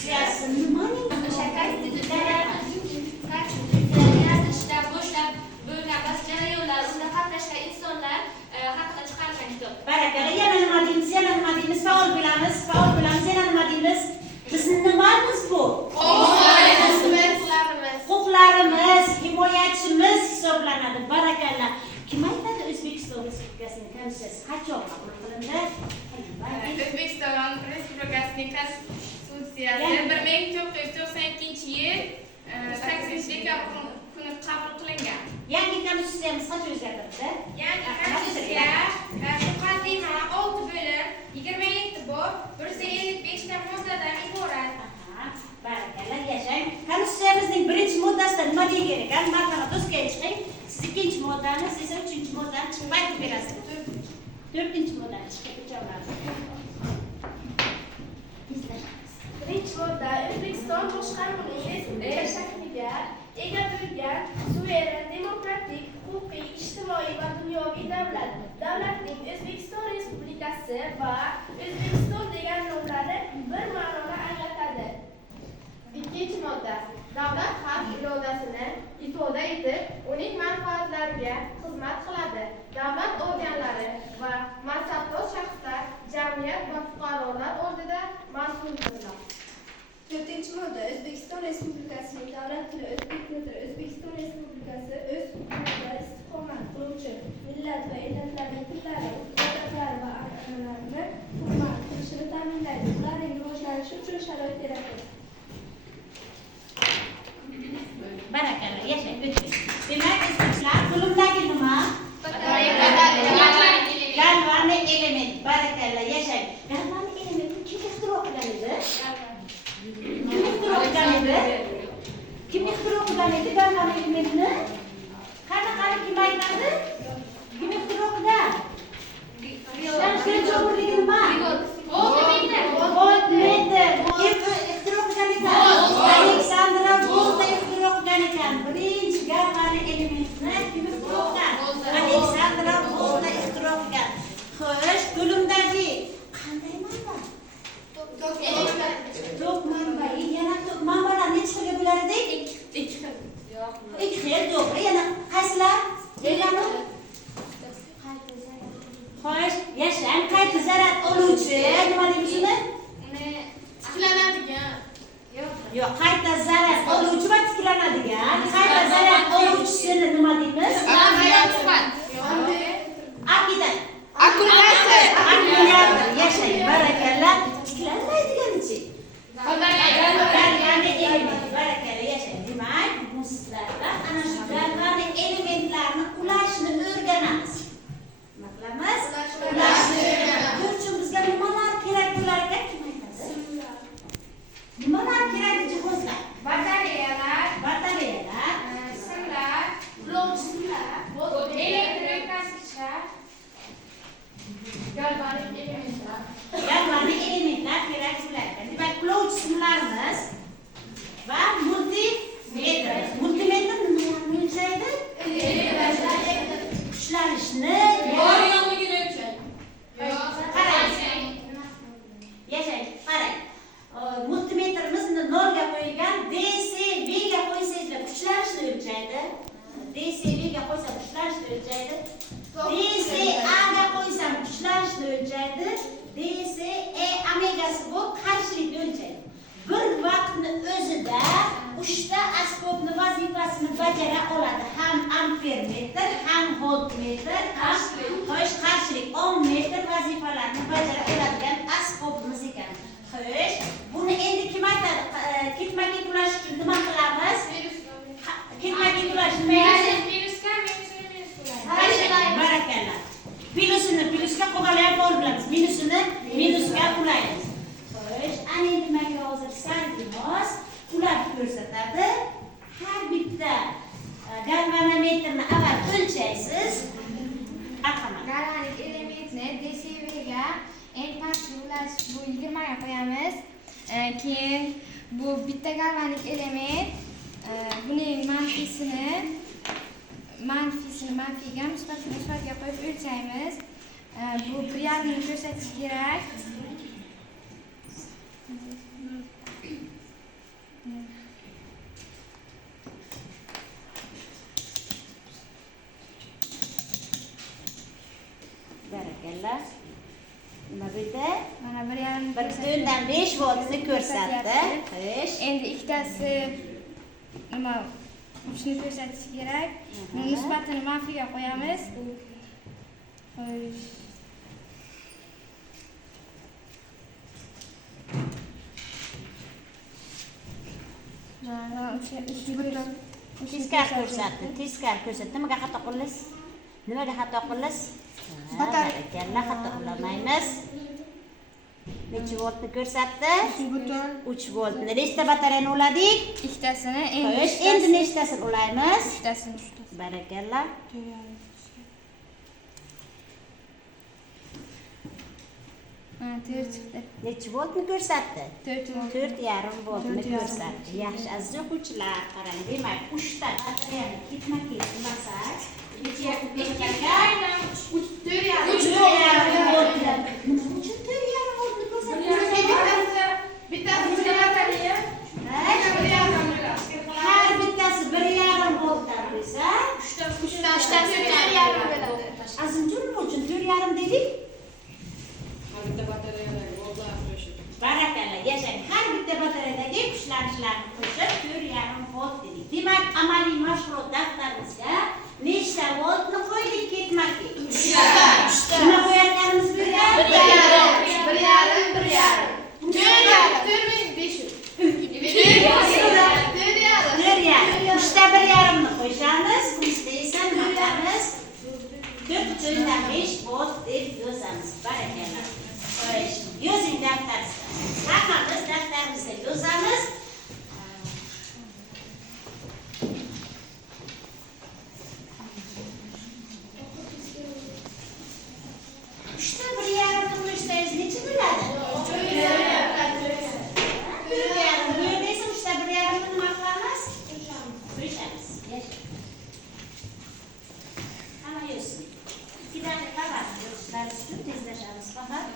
siyasi nimaning yozishda boshlab bo'lgan bas jarayonlar, unda qatnashgan insonlar haqida chiqargan kitob. Barakalla. Yana nima deymiz? Faol bo'lamiz, yana nima deymiz? Bizning nimamiz bu? Huquqlarimiz, himoyachimiz hisoblanadi. Barakalla. Kim aytadi O'zbekiston Respublikasining Konstitutsiyasi qachon qabul qilindi? O'zbekiston Respublikasining Konstitutsiyasi 1992-yil 8-dekabr kuni qabul qilingan. Yangi konstitutsiyamiz qachon o'zgartirildi? Yangi konstitutsiya muqaddima 6 bo'lim, 27 bob, 155 ta moddadan iborat. Barakalla, yashang. Konstitutsiyamizning birinchi moddasida nima degan ekan? Marhamat, do'stga chiqing. Siz ikkinchi moddani, siz esa uchinchi moddani chiqib aytib berasiz. To'rtinchi moddani chiqib o'tiramiz. Birinchi modda O'zbekiston boshqaruvining respublika shakliga ega bo'lgan suveren, demokratik, huquqiy, ijtimoiy va dunyoviy davlat. Davlatning O'zbekiston Respublikasi va O'zbekiston degan nomlari bir ma'noni anglatadi. Ikkinchi modda. Davlat xalq irodasini ifoda etib, uning manfaatlariga xizmat qiladi. Davlat organlari va mansabdor shaxslar jamiyat va fuqarolar oldida mas'uldirlar. To'rtinchi modda O'zbekiston Respublikasining davlat tili o'zbek tilidir. O'zbekiston Respublikasi o'z huquqida istiqomat qiluvchi millat va elatlarning tillari, odatlari va an'analarini hurmat qilishini ta'minlaydi. Ularning rivojlanishi uchun sharoit yaratadi. Barakalla, yashang. Demak, sizlar qo'limdagi nima? Galvaniy element. Barakalla, yashang. Galvaniy elementni kim ixtiro qilgan edi? Kim ixtiro qilgan edi galvaniy elementni? Qanaqa kim aytadi? Kim ixtiro qilgan? Ishlanishdan javobligi nima? Voltmetr. Kim ixtiro qilgan ekan? Aleksandr Volta ixtiro qilgan ekan. Birinchi galvaniy elementni kim ixtiro qilgan? Aleksandr Volta ixtiro qilgan. Xo'sh, qo'limdagi qanday manba? To'q manbai. Yana to'q manbalar necha xilga bo'lar edik? Ikki xil. Ikki xil, to'g'ri. Yana qaysilar? Yana xo'sh, yashang. Qayta zarar oluvchi nima deymiz uni? Tiklanadigan. Yo'q, qayta zarar oluvchi va tiklanadigan. Qayta zarar oluvchisini nima deymiz? Akkumulyator. Yashang. Barakalla. Tiklanmaydiganichi. Galvaniy element. Barakalla, yashang. Demak, bu sizlardan ana shu galvaniy elementlarni ulashni o'rganamiz. Nima qilamiz? Ulashni o'rganamiz. Buning uchun bizga nimalar kerak bo'lar ekan? Kim aytadi? Nimalar kerak jihozlar? Batareyalar, Batareyalar, simlar, elektrik kassachalar, galvanik elementlar. galvaniy elementlar kerak bo'lar ekan. Demak, qulovchi simlarimiz va multimetr. Multimetr nimalarni o'lchaydi? Kuchlanishni Yo'qligini o'lchaydi. qarang. Yashang, qarang. Multimetrimizni 0 ga qo'yilgan, DCV ga qo'ysangizlar kuchlanishni o'lchaydi. DCV ga qo'ysam kuchlanishni o'lchaydi. DCA ga qo'ysam kuchlanishni o'lchaydi. DCE omegasi bu qarshilikni o'lchaydi. Bir vaqtni o'zida 3 ta asbobni vazifasini bajara oladi. Ham ampermetr, ham voltmetr, ham qarshilik, ohmmetr vazifalarni bajara oladigan asbobimiz ekan. Xo'sh, buni endi kim aytadi? Ketma-ket ulash uchun nima qilamiz? Ketma-ket ulash barakalla. Plyusini plyusga qo'g'alay olamiz. Minusini minusga ulaymiz. Xo'sh, ana endi menga hozir santimos ulab ko'rsatadi. Har bitta galvanometrni avval o'lchaysiz. Galvanik elementni DCV ga eng pastki ulash bu 20 ga qo'yamiz. Keyin bu bitta galvanik element buning manfiga musbatga qo'yib o'lchaymiz. Bu 1,5 ko'rsatish kerak. 5 voltni ko'rsatdi. Xo'sh. Endi ikkitasi nima uchni ko'rsatish kerak. Nisbatini manfiyga qo'yamiz. Xo'sh. Teskari ko'rsatdi. Teskari ko'rsatdi. Nimaga xato qildingiz? Nimaga xato qildingiz? Barakalla, xato qilmaymiz. Necha voltni ko'rsatdi? 3 voltni. Nechta batareyani uladik? Ikkitasini Xo'sh, endi nechtasini ulaymiz? ikkitasini Barakalla. Ha, 4 chiqdi. Necha voltni ko'rsatdi? 4 4,5 voltni ko'rsatdi. Yaxshi, aziz o'quvchilar, qarang. Demak, 3 ta batareyani ketma-ket ulasak, necha ko'rsatilgan? 4,5 voltlar. Nima uchun 4,5 voltni ko'rsatdi? Har bittasi 1,5 voltdan qo'ysa, 3tasi 4,5 bo'ladi. azimjon nima uchun 4,5 dedik? Barakalla, yashang. Har bitta batareyadagi kuchlanishlarni qo'shib 4,5 volt dedik. Demak, amaliy mashg'ulot daftarimizga nechta voltni qo'ydik ketma-ket? 3ta. Nima qo'yganimiz bu yerga? 3ta 1,5 ni qo'shamiz. Bizda esa nima qilamiz? 4,5 volt deb yozamiz. Barakalla. Xo'sh, yozing daftaringizga. Hammamiz daftarimizga yozamiz. Uchta 1,5 ni qo'shsangiz necha bo'ladi? 4,5. Bu yerda esa 3ta 1,5 ni nima qilamiz? Qo'shamiz. Hamma yozsin. 2 daqiqa vaqt yozishlaringiz uchun tezlashamiz faqat.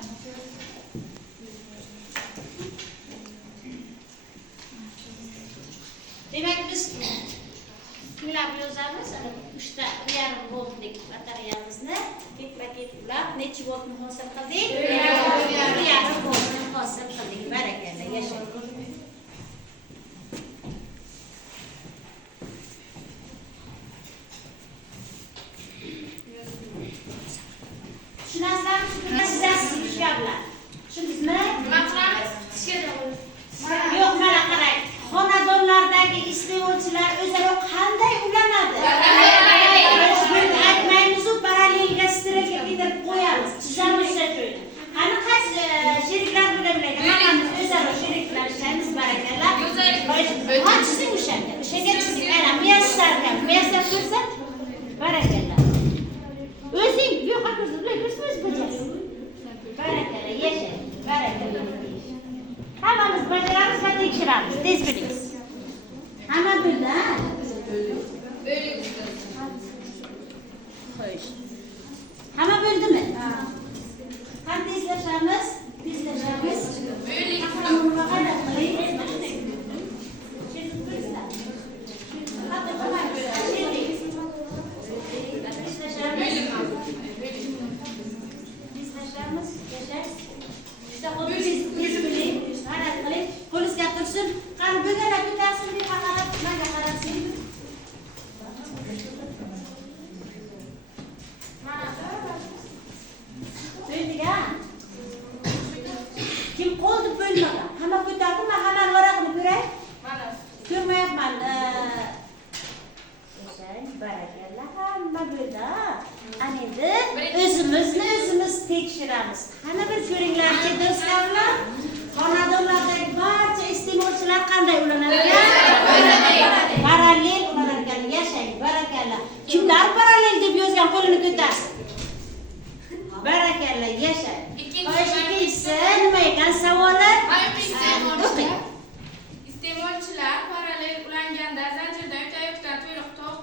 Demak, biz ulab yozamiz. 3ta 1,5 voltlik batareyamizni ketma-ket ulab necha voltni hosil qildik? 1,5 voltni hosil qildik. Barakalla, yashang. Tushunasizlarmi? Sizasiz ishlar. Tushundingizmi? Nima qilamiz? Yo'q, mana qarang. Xonadonlardagi iste'molchilar o'zaro qanday ulanadi? Biz aytmaymiz-ku, parallelga strelka keltirib qo'yamiz. Chizamiz joyini. Qani qaysi sheriklar bilan hammamiz o'zaro sheriklanishamiz, barakalla. Qo'y chizing o'shanga. O'shaga chizing. Ana muyassarga, muyassar ko'rsa, barakalla. O'zing yo'q ko'rsa, ko'rsangiz bajarasiz. Barakalla, yashang. Barakalla. Hammamiz bajaramiz va tekshiramiz. Tez bo'ling. Hamma bo'ldi. Xo'sh. Hamma bo'ldimi? Qani tezlashamiz? Tezlashamiz. Bo'ling. Hamma qanday qiling? Qo'lingizga tursin. Qani bo'lganlar ko'tarsin deb qarab, menga qarabsin. Bo'ldiga. Kim qo'ldi bo'lmagan? Hamma ko'tardi, men hamma varaqni ko'ray. Mana. Ko'rmayapman. Barakalla, hamma bo'ldi. Ana endi o'zimizni o'zimiz tekshiramiz. Qani bir ko'ringlarchi do'stlar, xonadonlardagi barcha iste'molchilar qanday ulanadigan? Parallel ulanadigan. Yashang, barakalla. Kimlar parallel deb yozgan qo'lini ko'tarsin. Barakalla, yashang. Ikkinchisi nima ekan savoli? O'qing. Iste'molchilar parallel ulanganda zanjirdan o'tayotgan to'liq tok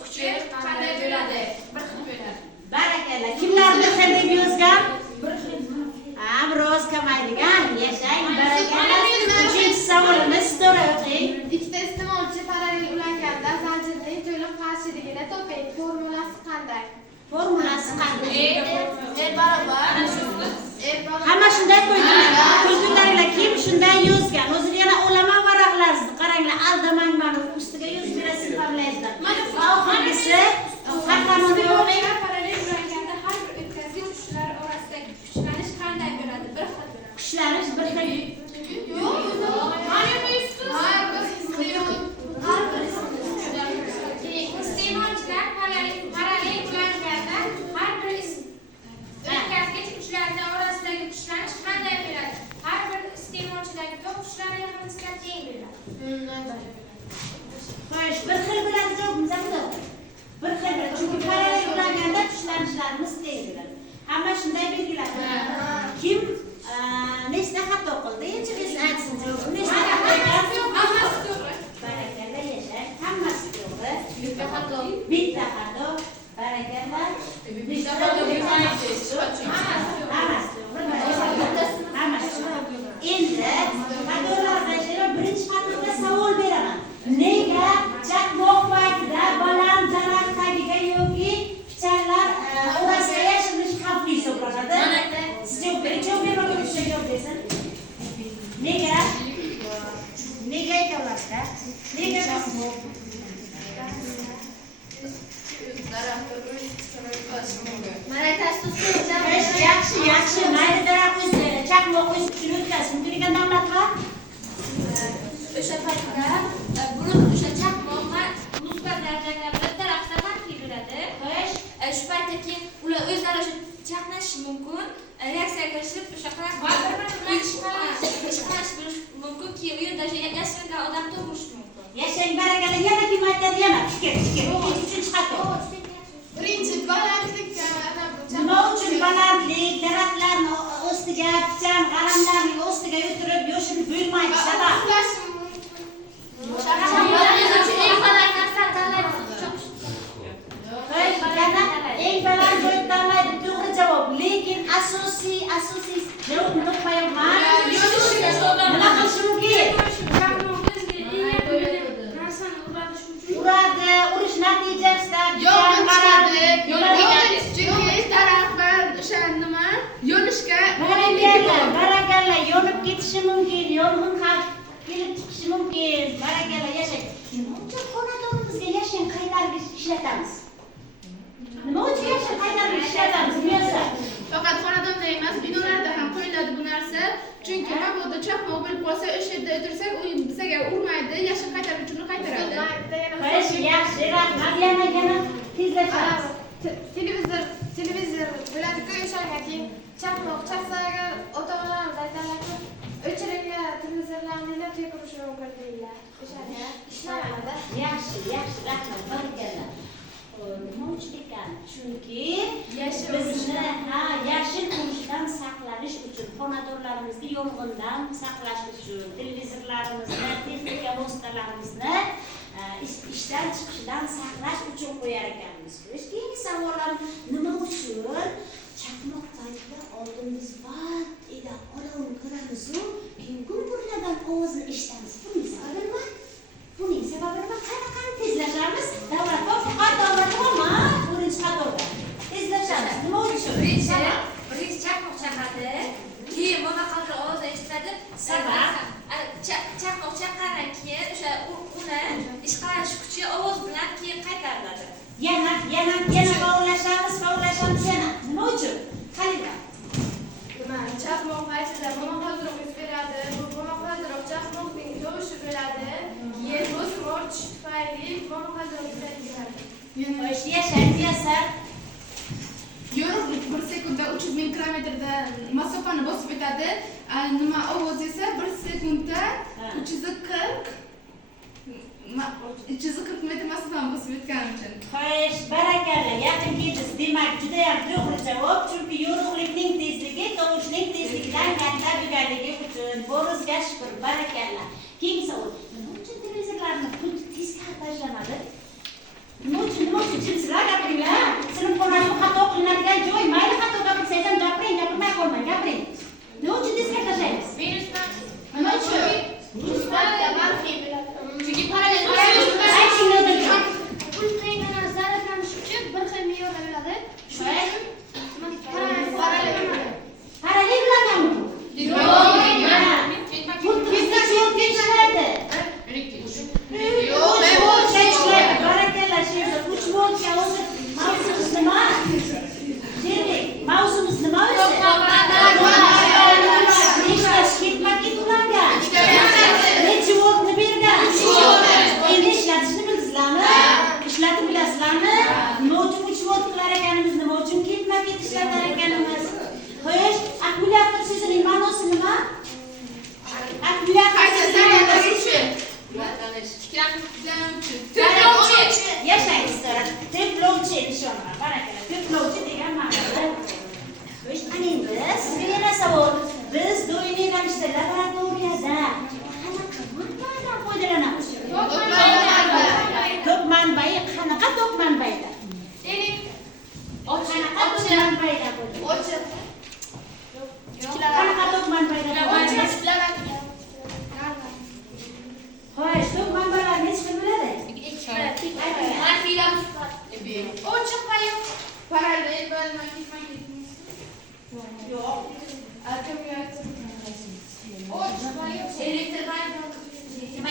kuchi qanday bo'ladi? Bir xil bo'ladi. Barakalla. Kimlar bir xil deb yozgan? Biroz kamaydigan. Yashang, barakalla. Uchinchi savolimiz to'g'ri o'qing. Ikkita iste'molchi parallel ulanganda zanjirning to'liq qarshiligini toping. Formulasi qanday? Formulasi qanday? barobar Hamma shunday qo'ydi. Ko'zingizlar kim bilmay yozgan. O'zini yana o'laman varaqlarsizni qaranglar, aldamang mani ustiga yozib berasiz hamlaysizlar. Oxirgisi qahramonni Iste'molchilar parallel ulanganda har bir o'tkazgich kuchlar orasidagi kuchlanish qanday bo'ladi? Bir xil bo'ladi. kuchlanish bir xil. Iste'molchilar parallel ulanganda har bir o'tkazgich kuchlarning orasidagi kuchlanish qanday bo'ladi? Har bir iste'molchidagi tok kuchlarining nisbati teng bo'ladi. Xo'sh, bir xil bo'ladi javobimiz hamda. Bir xil bo'ladi. Chunki parallel ulanganda kuchlanishlarimiz teng bo'ladi. Hamma shunday belgiladi. Kim nechta xato qildi? Endi biz aytsin javobini. Nechta xato qildi? Hammasi to'g'ri. Barakalla yashang. Hammasi to'g'ri. Bitta xato. Bitta xato. Barakalla. Bitta xato. Hammasi to'g'ri. Hammasi to'g'ri. Endi xatolardan yana birinchi xatoga savol beraman. Nega chaqmoq paytida baland daraxt tagiga yoki pichanlar orasiga yashirilish xavfli hisoblanadi? Siz javob bering. Javob bermagan uchun javob bersin. Nega? Nega ekanlarda? Nega chaqmoq? Yaxshi. Mayli daraxt o'zi chaqmoq o'z kuchini o'tkazish mumkin ekan davlatlar. O'sha paytda o'sha chaqmoq musbat darajada bir tarafda xavfli bo'ladi. Xo'sh, Shu paytda keyin ular o'zlari o'sha chaqnashi mumkin, reaksiyaga kirishib o'sha ishqalash bo'lishi mumkin, keyin u yerda yashiringan odam tug'ilishi mumkin. yashang barakalla. Yana kim aytadi? Yana fikr. Uchinchi xato. Birinchi balandlikka Nima uchun balandlik daraxtlarni ostiga, pichan, g'aramlarning ostiga o'tirib yoshini bo'lmaydi? Sabab eng baland joyni tanlaydi. To'g'ri javob. Lekin asosiy javobni topmayapman. Nima qilish mumkin? Uradi, urish natijasida Chunki daraxt va o'sha nima yo'nishga barakalla yonib ketishi mumkin, yong'in xavf kelib chiqishi mumkin. Barakalla yashang. Nima uchun xonadonimizga yashin qaytargich ishlatamiz? Nima uchun yashin qaytargich ishlatamiz? Bilsa. faqat xonadonda emas, binolarda ham qo'yiladi bu narsa. Chunki mabodo chaqmoq bo'lib qolsa, o'sha yerda o'tirsak, u bizga urmaydi, yashin qaytaruvchini qaytaradi. Xo'sh, yaxshi, rahmat. Yana tezlashamiz. televizor bo'ladi-ku, o'shanga keyin chaqmoq chaqsa agar ota-onalarimiz aytadilar-ku, o'chiringlar televizorlarni tekurishi mumkin deydilar. O'shanga ishlamadi. Yaxshi, rahmat. Barakalla. Nima uchun ekan? Chunki bizni yashin urishidan saqlanish uchun, xonadonlarimizni yong'indan saqlash uchun, televizorlarimizni, texnika vositalarimizni ishdan chiqishidan saqlash uchun qo'yar ekanmiz. Keyingi savolim, nima uchun chaqmoq paytida oldingiz vaqt edi olovni ko'ramiz-ku, keyin gumburlagan ovozni eshitamiz. Buning sababi nima? Qanaqa tezlashamiz? Davlat faqat davlat nima? Birinchi xatoda. Tezlashamiz. Nima uchun? Birinchi chaqmoq chaqadi, keyin mana qanday ovoz eshitiladi. Sabab chaqmoq chaqqandan keyin o'sha uni ishqalash kuchi ovoz bilan keyin qaytariladi. Yana faollashamiz yana. Nima uchun? Qalila. Chaqmoq paytida momaqaldiroq yuz beradi. Bu momaqaldiroq chaqmoqning tovushi bo'ladi. Keyin o'smor tushish tufayli momaqaldiroq yuzlari Xo'sh, yashang Muyassar. Yorug'lik 1 sekundda 300 mikrometrda masofani bosib o'tadi. Nima ovoz esa 1 sekundda 340 metr masofani bosib o'tgani uchun. Xo'sh, barakalla. Yaqin keldi. Demak, juda ham to'g'ri javob. Chunki yorug'likning tezligi tovushning tezligidan katta bo'lganligi uchun. Bo'rizga shukr, barakalla. Keyingi savol. Nima uchun televizorlarni tezkor tashlanadi? Nima uchun jimsizlar gapiringlar? Sinf xonasi xato qilinadigan joy. Mayli xato gapirsangiz ham gapiring, gapirmay qolmang, gapiring. Nima uchun tezkor tashlaymiz? Nima uchun? Chunki parallel zararlanish uchun bir xil me'yorda bo'ladi. Parallel ulanganmi? Yo'q. Bu Xo'sh, to'p manbalar necha bo'ladi? Manfiylar musbat. Ochiq va yo'q. Parallel bo'lma ketma-ket. Yo'q. Akkumulyator. Ochiq va yo'q. Elektr bayram. Nima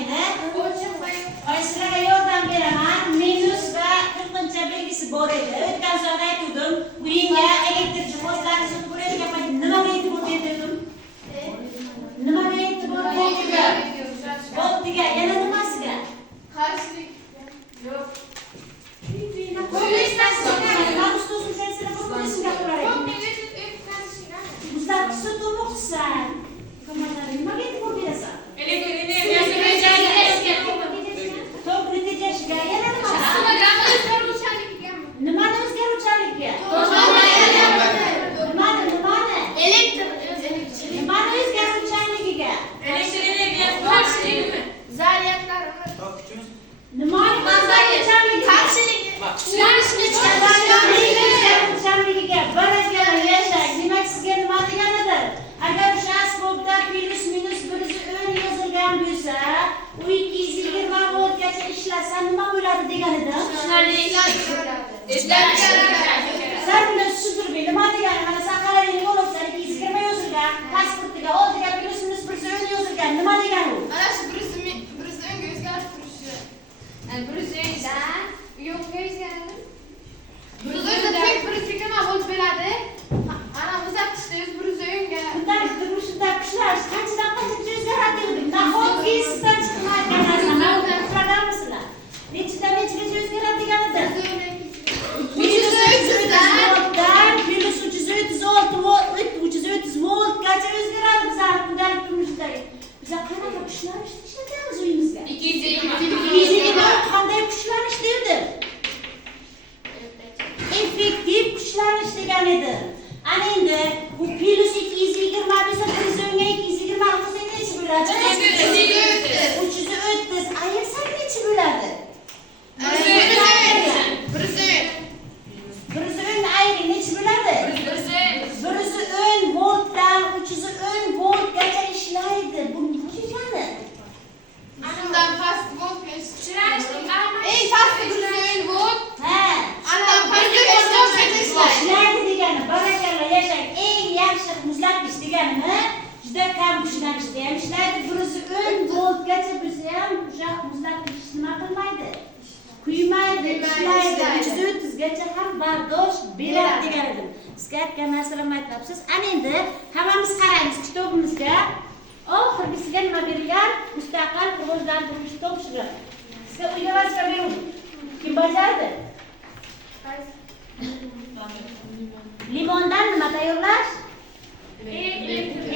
edi? Ochiq va yo'q. Sizlarga yordam beraman. Minus va 40-chi belgisi bor edi. O'tgan safar aytdim, uyingga elektr jihozlarni sotib oladigan payt nimaga e'tibor berdim? Nimaga e'tibor berdim? Voltiga, yana nimasiga? Qarshilik. Yo'q. Muzlatgich sotmoqchisan. Nimaga e'tibor berasan? To'g'ri tejashga yana nimani o'zgaruvchanligiga? Nimani o'zgaruvchanligiga? Zaryadlarimiz. Nimani o'zgaruvchanligiga? O'zgaruvchanligiga barakalla yashang. Demak, sizga nima deganidir? Agar o'sha asbobda plus minus 110 yozilgan bo'lsa, u 220 voltgacha ishlasa nima bo'ladi deganidir? Sen buni tushuntirib, nima degani? Mana sen qarang, yo'lobsan 220 yozilgan, pasportiga oldiga plus minus 110 yozilgan. Nima degani u? Ana shu birisi o'zgarib turishi. Yo'qga o'zgaradi. Birisi nima bo'lib beradi? Ana muzlatgichda 100 o'yinga. Bunday qushlash qanchadan qanchaga o'zgaradi dedim. Nahotki sizdan chiqmayotgan narsani uqradamizlar. Nechidan nechigacha o'zgaradi deganidir? 330 voltgacha o'zgaradi bizlar kundalik turmushdagi. Bizlar qanaqa kuchlanishni ishlatamiz uyimizga? 220 qanday kuchlanish devdim? Effektiv kuchlanish degan edi. Ana endi bu plus 220 bo'lsa 220 qilsa necha bo'ladi? 330. Ayirsak necha bo'ladi? 110 ayring necha bo'ladi? 110 voltdan 310 voltgacha ishlaydi. Bu nima degani? Shundan past voltgacha. Chiranishlik Eng pasti 110 volt. Ha. Undan pastga voltgacha ishlaydi. Ishlaydi degani barakalla yashang. Eng yaxshi muzlatgich deganimi? Juda kam kuchlanishda ham ishlaydi. 110 voltgacha bo'lsa ham o'sha muzlatgich nima qilmaydi? Kuymaydi, ishlaydi. 330 gacha ham bardosh beradi degan edim. Sizga aytgan narsalarimni aytyapsiz. Ana endi hammamiz qaraymiz kitobimizga. Oxirgisiga nima berilgan? Mustaqil rivojlantirish topshiriq. Sizga uyga vazifa berildi. Kim bajardi? Limondan nima tayyorlash?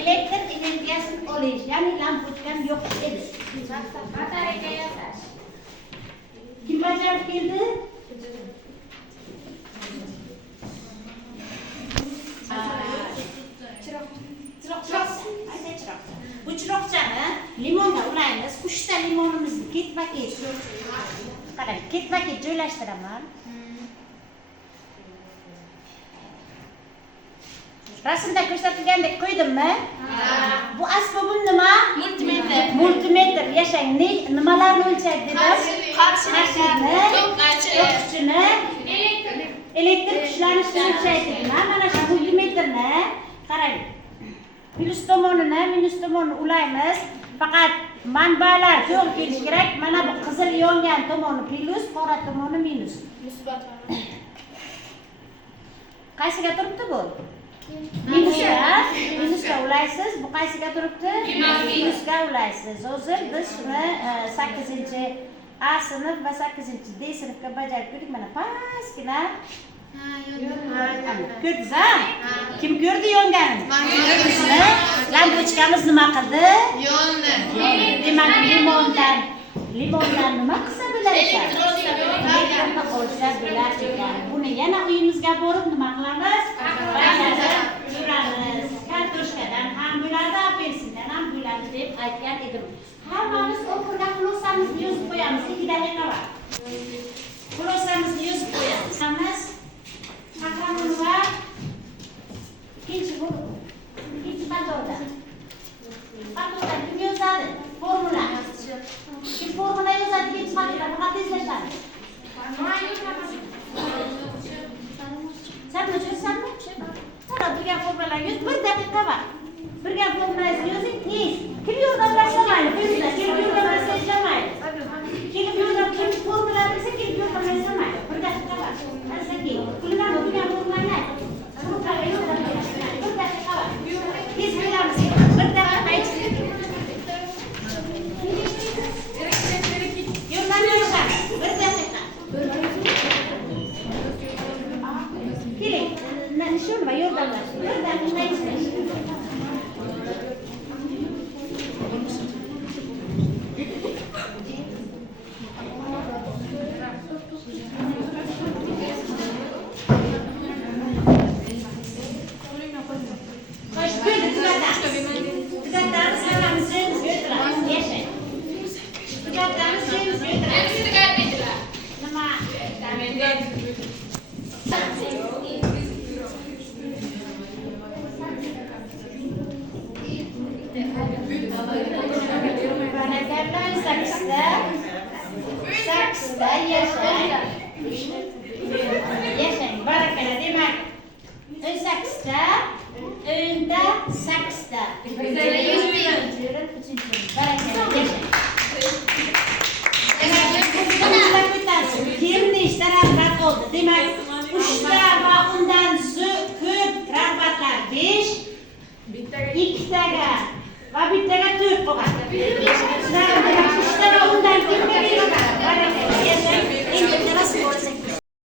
Elektr energiyasini olish, ya'ni lampochkani yoqish edi. batareya yasash. Kim bajarib keldi? Bu chiroqchani limonga ulaymiz. 3 ta limonimizni ketma-ket. Qarang, ketma-ket joylashtiraman. Rasmda ko'rsatilgandek qo'ydimmi? Bu asbobim nima? Multimetr. Yashang, nimalarni o'lchaydi dedim? Qarshilikni, to'qchini, elektr kuchlanishini o'lchaydi. Mana shu multimetrni qarang. Plus tomonini, minus tomonini ulaymiz. Faqat manbalar to'g'ri kelishi kerak. Mana bu qizil yongan tomoni plus, qora tomoni minus. Qaysiga turibdi bu? Minusga ulaysiz. Bu qaysiga turibdi? Minusga ulaysiz. Hozir biz shuni 8-chi A sinf va 8-chi D sinfga bajarib ko'rdik. Mana pastgina ko'rdingiz-a? Kim ko'rdi yonganini? Bizni lampochkamiz nima qildi? Yo'lni. Demak, limondan nima qilsa bo'lar ekan? Elektronni olsa bo'lar ekan. Buni yana uyimizga borib nima qilamiz? Bajarib ko'ramiz. Kartoshkadan ham bo'ladi, apelsindan ham bo'ladi deb aytgan edim. Hammamiz oxirga xulosamizni yozib qo'yamiz. 2 daqiqa vaqt. Xulosamizni yozib qo'yamiz. Qahramon va ikkinchi patorda. Patorda kim yozadi? Formula. 5ta, o'yinda 8ta. Yurib, 3-chi. Barakalla, yashang. Qo'llar ko'tarsin. Kim nechta rag'bat oldi? Demak, 3ta va undan ko'p rag'batlar 5, 2taga va bittaga 4 qolgan. Sizlar demak 3ta va undan ko'p rag'bat. Barakalla, yashang. Endi rasm bo'lsa